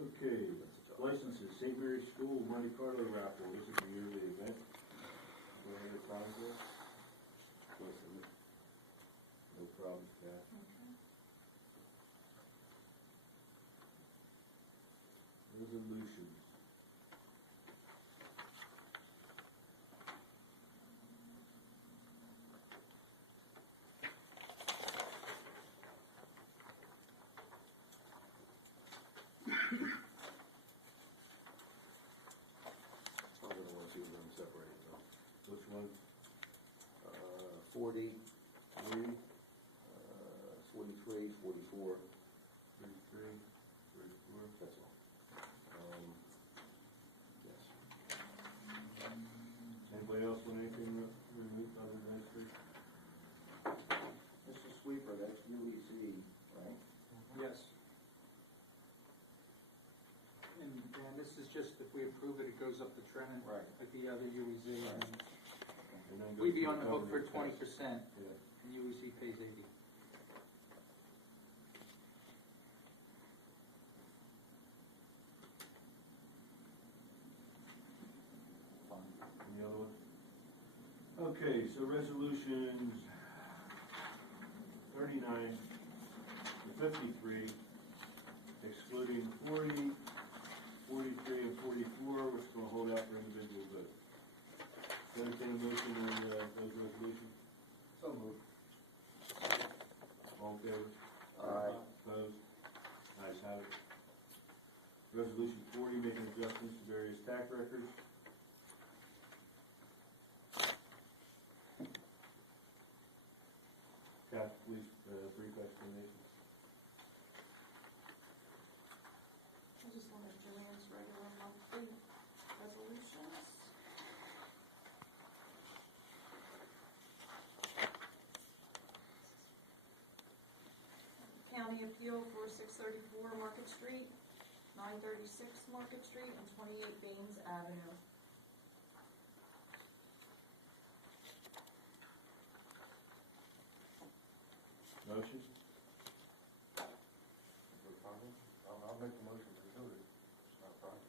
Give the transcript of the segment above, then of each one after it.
Okay, licenses, St. Mary's School Monte Carlo raffle, this is a yearly event. Go ahead and find it. Listen, no problem, Pat. Okay. Resolutions. Probably don't want to see them separated, though. Which one? 40, 40, 43, 44, 33, 34. that's all. Yes. Anybody else want anything removed other than that? Mr. Sweeper, that's UEC, right? Yes. And this is just, if we approve it, it goes up to Trenton. Right. Like the other UEZ. And then go We'd be to on the hook for government 20%, tax. Yeah. and UEC pays 80. Fine. Any other one? Okay, so resolutions 39 to 53, excluding 40, 43, and 44, which is going to hold out for individual vote. Entertain a motion on those resolutions. So moved. All in favor? Aye. Opposed? Ayes have it. Resolution 40, making adjustments to various tax records. Kath, please, brief explanation. I just wanted Joanne's regular monthly resolutions. County appeal for 634 Market Street, 936 Market Street, and 28 Baines Avenue. Motion? No problem. I'll make the motion to do it. It's not a problem.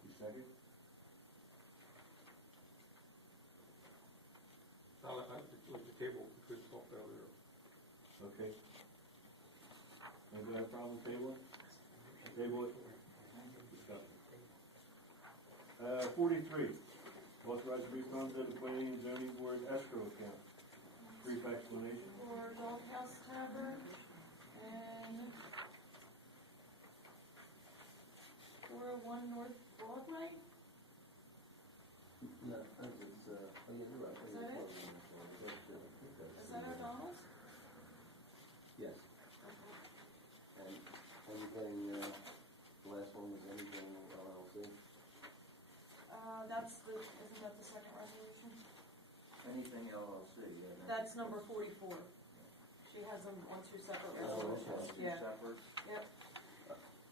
You second? I'd like the table, we could talk earlier. Okay. Anybody have a problem with table it? Table it? Discussion. 43, authorize refunds of the planning and zoning board escrow account. Brief explanation. For Doghouse Tavern and 401 North Broadway. No, I think it's, oh, yeah, you're right. Is that it? Is that O'Donnell's? Yes. Okay. And anything, the last one was anything LLC? Isn't that the second resolution? Anything LLC, yeah. That's number 44. She has them on two separate Oh, resolutions. okay. Yeah. Separate? Yep.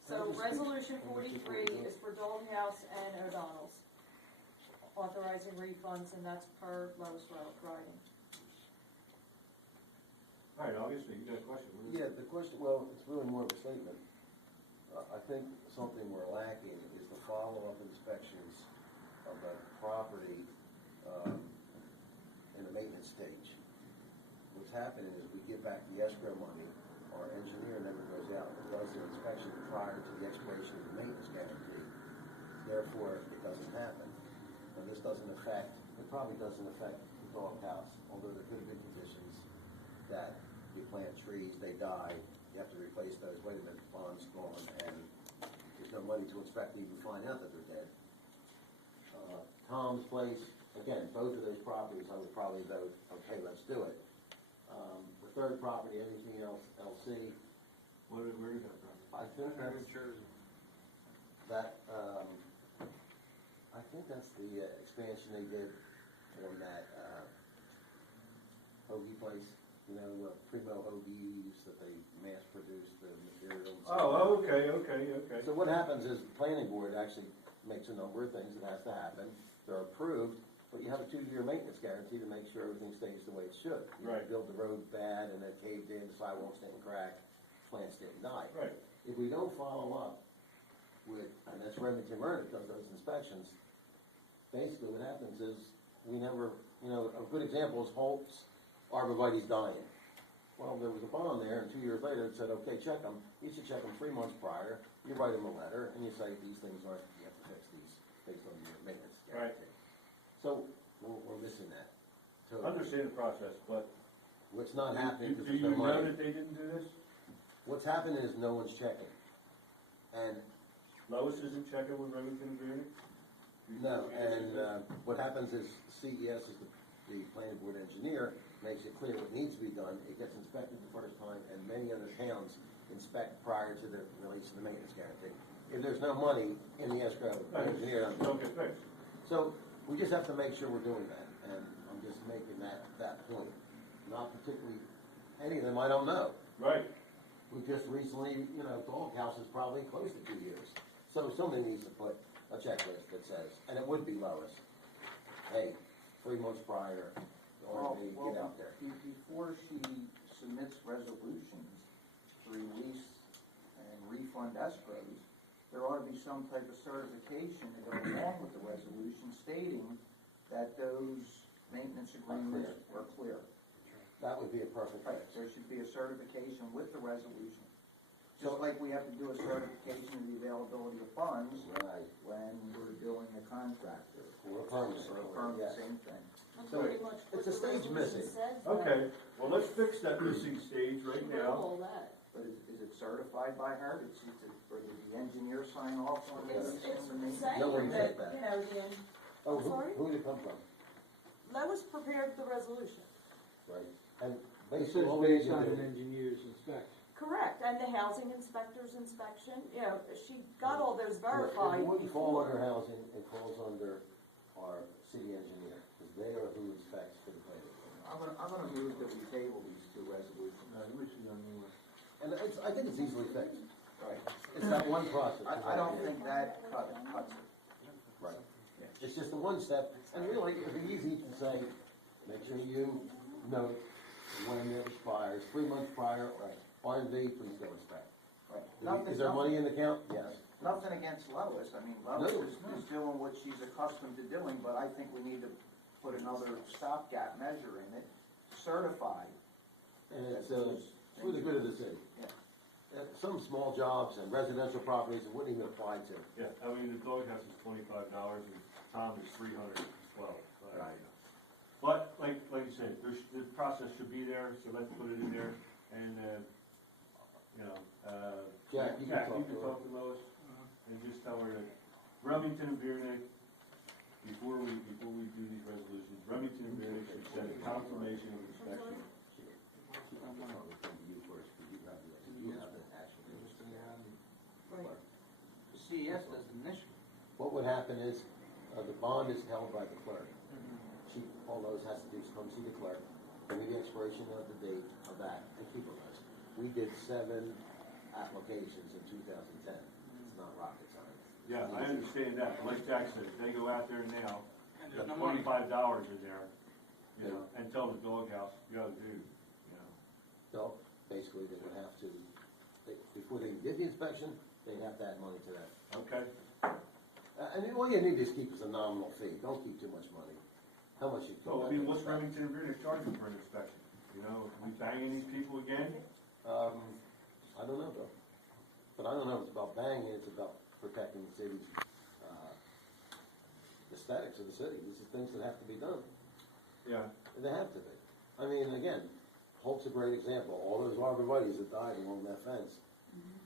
So resolution 43 is for Doghouse and O'Donnell's, authorizing refunds, and that's per Lois Riding. All right, obviously, you got a question. What is Yeah, it? the question, well, it's really more of a statement. I think something we're lacking is the follow-up inspections of the property in the maintenance stage. What's happening is we give back the escrow money, our engineer never goes out and does the inspection prior to the expiration of the maintenance guarantee. Therefore, it doesn't happen. And this doesn't affect, it probably doesn't affect the doghouse, although there could have been conditions that you plant trees, they die, you have to replace those. Wait a minute, the bond's gone, and there's no money to inspect to even find out that they're dead. Tom's place, again, both of those properties, I would probably vote, okay, let's do it. The third property, anything else, LC, Where is that from? I think New that's, Jersey. that, I think that's the expansion they did on that hoagie place, you know, Primo hoagies that they mass produced the materials. Oh, okay. So what happens is the planning board actually makes a number of things that has to happen. They're approved, but you have a 2-year maintenance guarantee to make sure everything stays the way it should. You Right. build the road bad and it caved in, the sidewalks didn't crack. plants didn't die. Right. If we don't follow up with, and that's Remington Murray does those inspections, basically what happens is we never, a good example is Holt's arborvitae's dying. Well, there was a bond there, and 2 years later it said, okay, check them. You should check them 3 months prior. You write them a letter, and you say, these things aren't, you have to fix these based on your maintenance guarantee. So, we're missing that. I understand the process, but What's not happening do because you there's no know money. that they didn't do this? What's happening is no one's checking. And, Lois isn't checking with Remington and Bruning? no, and, what happens is CES is the planning board engineer, makes it clear what needs to be done. It gets inspected the first time, and many other towns inspect prior to the release of the maintenance guarantee. If there's no money in the escrow, the engineer doesn't. Don't get fixed. So, we just have to make sure we're doing that, and I'm just making that point. Not particularly, any of them, I don't know. Right. We just recently, Doghouse is probably close to 2 years. So somebody needs to put a checklist that says, and it would be Lois, hey, 3 months prior, or they get out there. Before she submits resolutions to release and refund escrows, there ought to be some type of certification to go along with the resolution stating that those maintenance agreements are clear. That would be a perfect Right, fix. there should be a certification with the resolution. Just like we have to do a certification of the availability of funds Right, when we're doing a contractor. or a permit, Or a permit, yes. same thing. That's So pretty much what it's a the stage resolution missing. says. Okay, well, let's fix that missing stage right She wrote now. all that. But is it certified by her? Or did the engineer sign off on it? It's No one saying said that, that. Oh, Sorry? who did it come from? Lois prepared the resolution. Right, and This basically is all we need based to on do. an engineer's inspection. Correct, and the housing inspector's inspection, she got all those It verified wouldn't fall before. under housing, it falls under our city engineer, because they are who inspects for the planning. I'm gonna move that we table these two resolutions. And I think it's easily fixed. Right. It's that one process. I don't think that cuts it. Right. It's just the one step, and really, it'd be easy to say, make sure you note when it expires, 3 months prior, R&D, please go inspect. Right. Is there money in the account? Yes. Nothing against Lois, I mean, Lois is doing what she's accustomed to doing, but I think we need to put another stopgap measure in it, to certify. And it's for the good of the city. Yeah. Some small jobs and residential properties it wouldn't even apply to. Yeah, I mean, the doghouse is $25 and Tom is $312. Right. But, like you said, the process should be there, so let's put it in there, and, Jack, you can talk to her. talk to Lois, and just tell her that Remington and Biernick, before we do these resolutions, Remington and Biernick should send a confirmation of inspection. You have an actual interest in that. Right. The CES does the initial. What would happen is, the bond is held by the clerk. All Lois has to do is come see the clerk, give me the expiration of the date of that, and keep a list. We did 7 applications in 2010. It's not rocket science. Yeah, I understand that, but like Jack said, if they go out there now, And got there's no money. $25 in there, and tell the doghouse, you gotta do, So, basically, they would have to, before they did the inspection, they'd have to add money to that. okay? And all you need is keep is a nominal fee, don't keep too much money. How much you? So, I mean, what's Remington and Biernick charging for an inspection? We banging these people again? I don't know, though. But I don't know if it's about banging, it's about protecting the city's, aesthetics of the city. These are things that have to be done, Yeah. and they have to be. I mean, again, Holt's a great example. All those arborvitae's that died along that fence,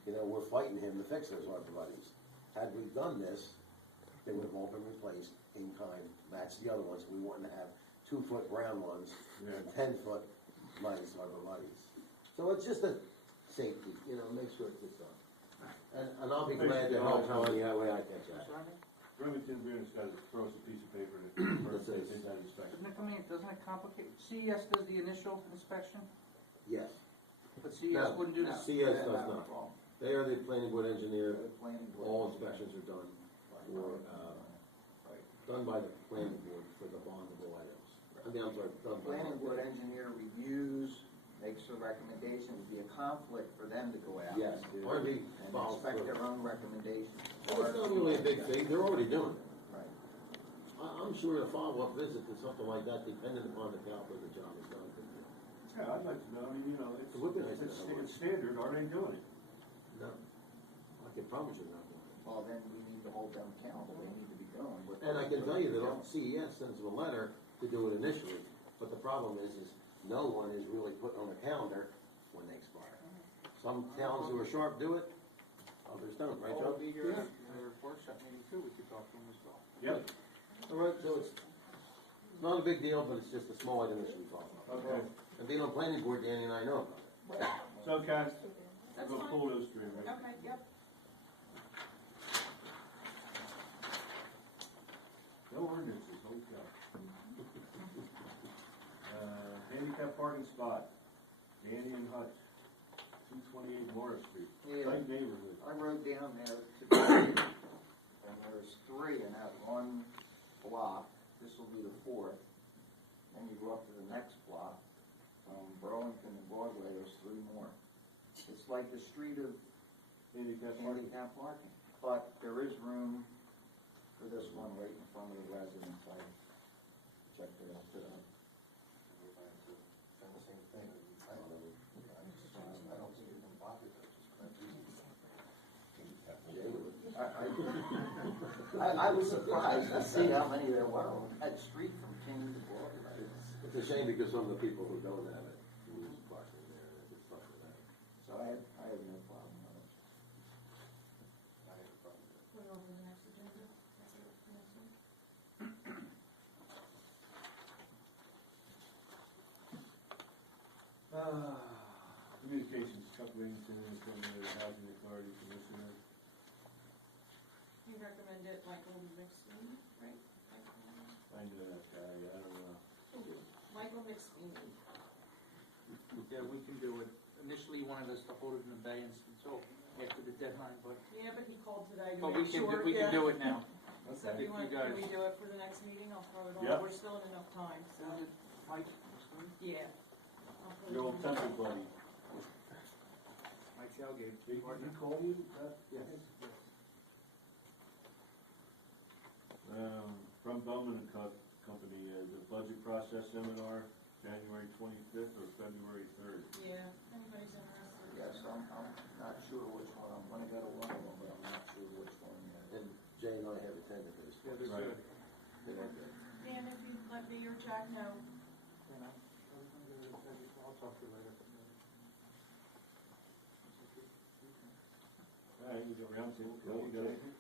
we're fighting him to fix those arborvitae's. Had we done this, they would have all been replaced in kind, match the other ones. We wouldn't have 2-foot brown ones and 10-foot nice arborvitae's. So it's just a safety, make sure it gets done. And I'll be glad to help Tony that way I can, Jack. Remington and Biernick's gotta throw us a piece of paper that first they take that inspection. Doesn't it complicate, CES does the initial inspection, Yes. but CES wouldn't do that? CS does not. They are the planning board engineer. The planning board. All inspections are done done by the planning board for the bondable items. I mean, I'm sorry, done by. Planning board engineer reviews makes a recommendation, it would be a conflict for them to go out. Yes. Or be And followed expect through. their own recommendation. And it's not really a big thing, they're already doing it. Right. I'm sure a follow-up visit to something like that, depending upon the caliber of the job is done. Yeah, I'd like to know, I mean, you know, It would be nice to know. it's standard, are they doing it? No, I can promise you not. Well, then we need to hold them accountable, they need to be doing what. And I can tell you that what CES sends them a letter to do it initially, but the problem is no one is really put on the calendar when they expire. Some towns who are sharp do it, others don't, right, All Joe? of your workshop meeting too, we could talk to them as well. Yep. All right, so it's not a big deal, but it's just a small item that should be followed up. Okay, And being on planning board, Danny and I know about it. so Cass, That's we'll fine. pull those three, right? Okay, yep. No ordinances, holy cow. Handicap parking spot, Danny and Hutch, 228 Morris Street, Yeah. tight neighborhood. I wrote down there today, and there's 3 in that one block, this will be the 4th. Then you go up to the next block, from Burlington to Broadway, there's 3 more. It's like the street of Handicap parking. handicap parking, but there is room for this one right in front of the residence. I checked it out today. Everybody's done the same thing. I don't see it in pocket, I was surprised to see how many there were on that street from King to Broadway. It's a shame because some of the people who don't have it, who use parking there, it's tough for them. So I have no problem with it. I have a problem with it. Put it over the next agenda. Communications, Chuck Whittington, from the Housing Authority Commissioner. You recommended Michael McSweeney, right? I know that guy, I don't know. Michael McSweeney. Yeah, we can do it. Initially, you wanted us to hold it in abeyance until after the deadline, but Yeah, but he called today to but we make can, sure. we can do it now. So if If you want, you can we guys- do it for the next meeting? I'll throw it on. Yep. We're still in enough time, so, Mike, yeah. I'll put it Your old on. temple buddy. Mike Salgate. Did he call you? Yes. From Bowman and Company, the budget process seminar, January 25th or February 3rd. Yeah, anybody's interested. Yes, I'm not sure which one. I'm gonna go to one of them, but I'm not sure which one yet. And Jay and I have attended this. Yeah, they're Right. good. They're good. Dan, if you let me or Jack know. You know, I'll talk to you later. All right, we got round table, you got anything?